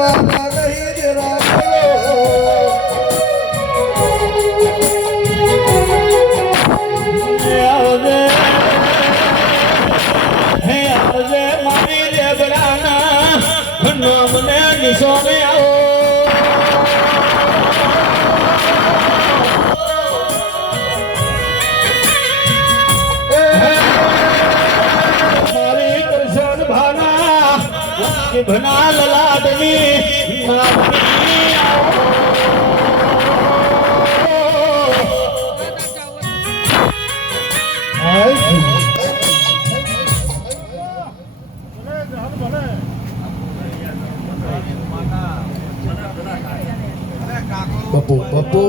વાલા નહીં જ રાખો મારી લેબડાના નામને નિશોને આવો મારી કરશન ભાના ભના લલાટની નામની આવો બપુ બપુ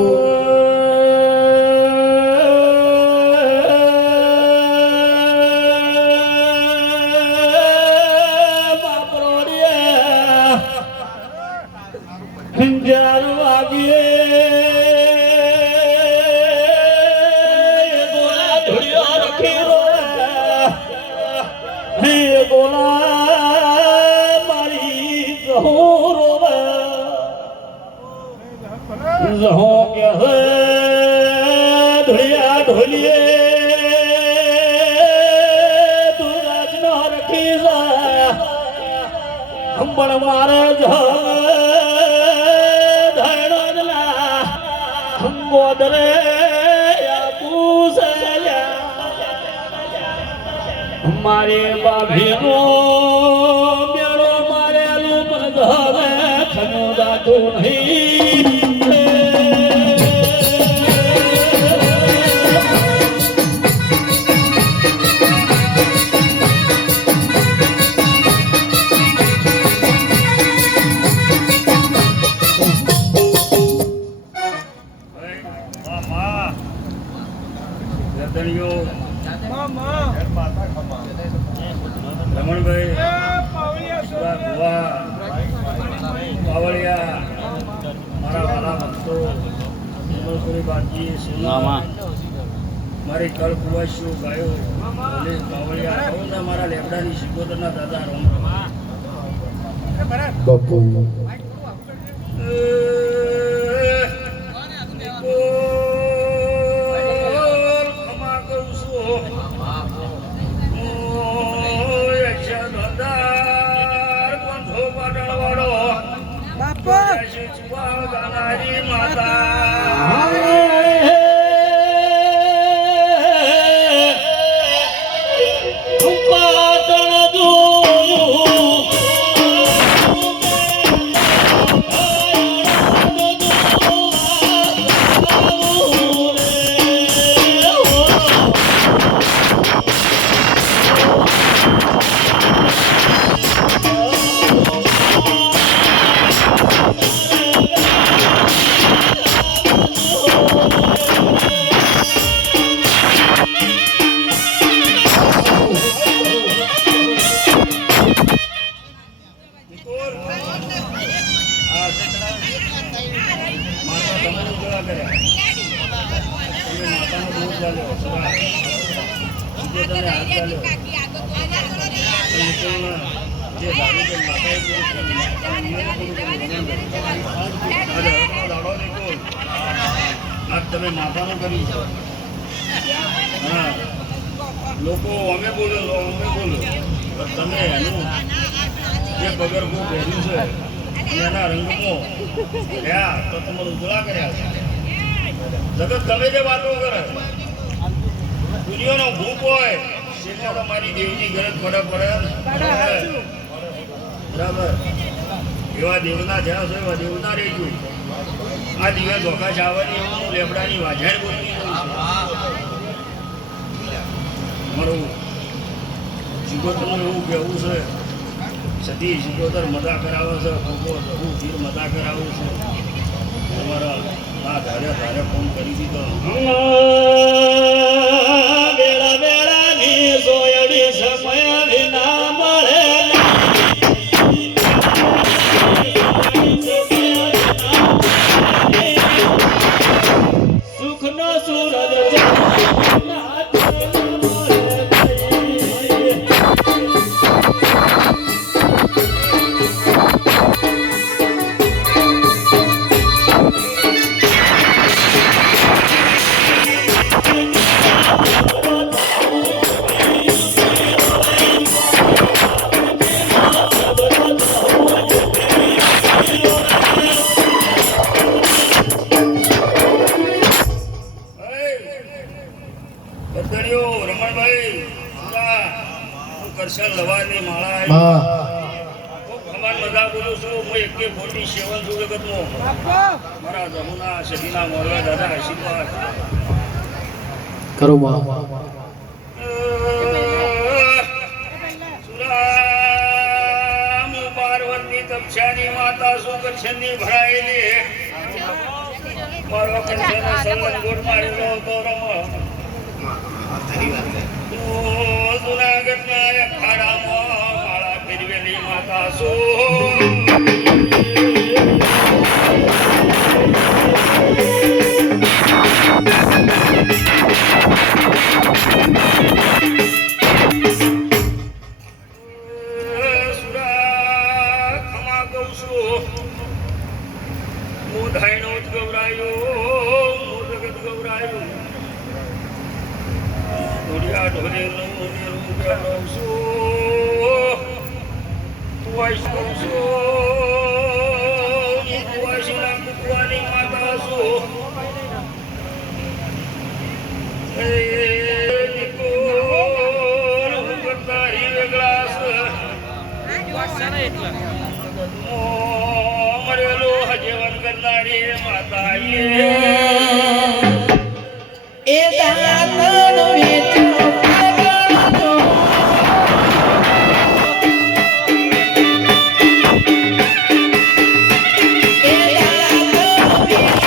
જાર વાગીએ ગોળા ધોળિયો રખી રોવે ગોળા મારી જહું રોવે જહું કે હે ધોળિયા ઢોલીએ તું રાજનો રખી જાય હંબળ મારે ગોદરે મારી બાભીનો મેળો મારેલું પણ હવે ખનું દાતું નહીં રમણભાઈ પાવળિયા મારા વાલા ભક્તો મારી કળ કુવાસીઓ ગાયો પાવળિયા આવું મારા લેબડાની શિકોતરના દાદા રોમ બપુ તમે માતાનું કરી છે હા લોકો અમે બોલો પણ તમે એનું જે પગરખું પહેર્યું છે એના રંગમાં રહ્યા તો તમારું ઉજળા કર્યા છે જગત તમે જે વાતો કરે દુનિયાનો ભૂખ હોય એટલે તમારી દેવની ગરજ પડે બરાબર એવા દેવના જ્યાં છે એવા દેવના રહેજો આ દિવસ ધોકા ચાવવાની હું લેબડાની વાજાડ બોલી મારું શિકોતરનું એવું કહેવું છે સતી શિકોતર મજા કરાવે છે ભોગો હું ધીર મજા કરાવું છું તમારા ના ધારે ફોન કરી દીધો વેળા વેળાની સોયડી સમય વિના મળે સુખનો સૂરજ બોલું છું હું એકે ખોટી સેવન છું જગતમાં મારા જમુના સદીના મોરવા દાદા આશીર્વાદ કરો સુરામ પાર્વતી તપસ્યાની માતા સુકર્ષણની ભરાયેલી મારો કંઠેનો સલન ગોળ મારેલો તો રમ જુનાગઢના અખાડામાં માળા ફેરવેલી માતા ખમા કહું છું હું ધાયણો જ ગવરાયો હું જગત ગવરાયો ઢોલિયા ઢોલેલું નેરું ગવરાવ છું કુવાઈશ કહું છું કુવાઈશના કુકવાની માતા છું નિકોલ હું કરતા હીરે ગ્લાસ મરેલો હજીવન કરનારી માતા એ દાનનો વેચો પાગળનો એ દાનનો વેચો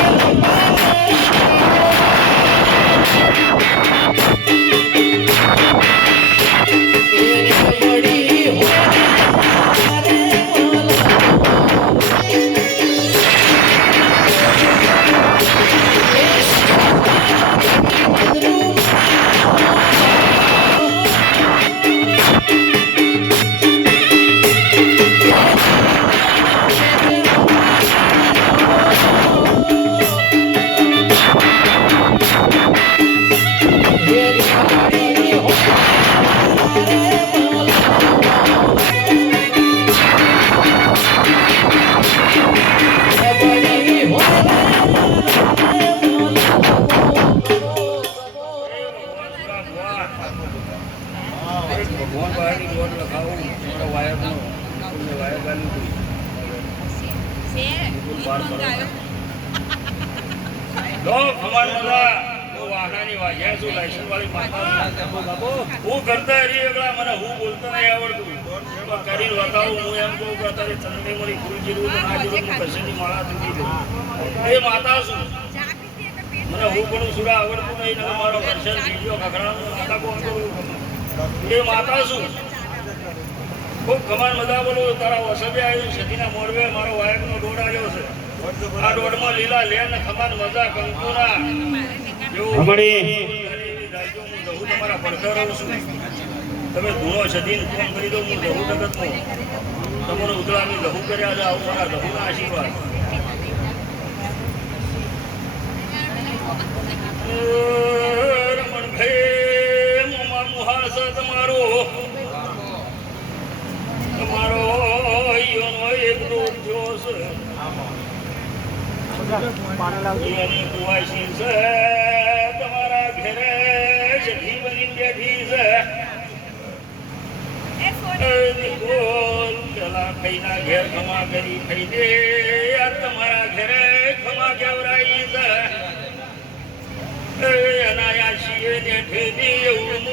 ભગવાન બહારની દોડ લખાવું મારા વાયરનો વાયર ગાલી લો ખમાન મજા હું વાહનાની વાગ્યા છું લાયસન્સ વાળી માતા હું કરતા રહી એકલા મને હું બોલતા નહીં આવડતું કરીને બતાવું હું એમ કહું કે અત્યારે ચંદ્રની મારી ફૂલ જીરું ના જીરું કશેની માળા તૂટી ગઈ એ માતા છું મને હું પણ સુરા આવડતું નહીં ને મારો દર્શન વિડીયો ખખડાનું માતા કોણ એ માતા છું ખૂબ ખમાન મજા બોલું તારા વસબે આવ્યું સતીના મોરવે મારો વાયકનો દોડ આવ્યો છે આ દોડમાં લીલા લે ને ખમાન મજા કંકુના એવું હું તમારા પડખે રહું છું તમે ધૂણો સદીને ફોન કરી દો હું લહુ જગતનો તમારો ઉદળાની લહુ કર્યા છે આવું મારા લહુના આશીર્વાદ રમણભાઈ મોમાં મુહાસ તમારો ઈયોનો એક દોડ થયો છે ઈયોની કુવાસી છે તમારા ઘરે સખી બની બેઠી છે નિકોલ પેલા કઈના ઘેર ખમા કરી ખાઈ દે આ તમારા ઘરે ખમા કેવરાઈ છે અનાયાસીએ ને ઠેદી એવું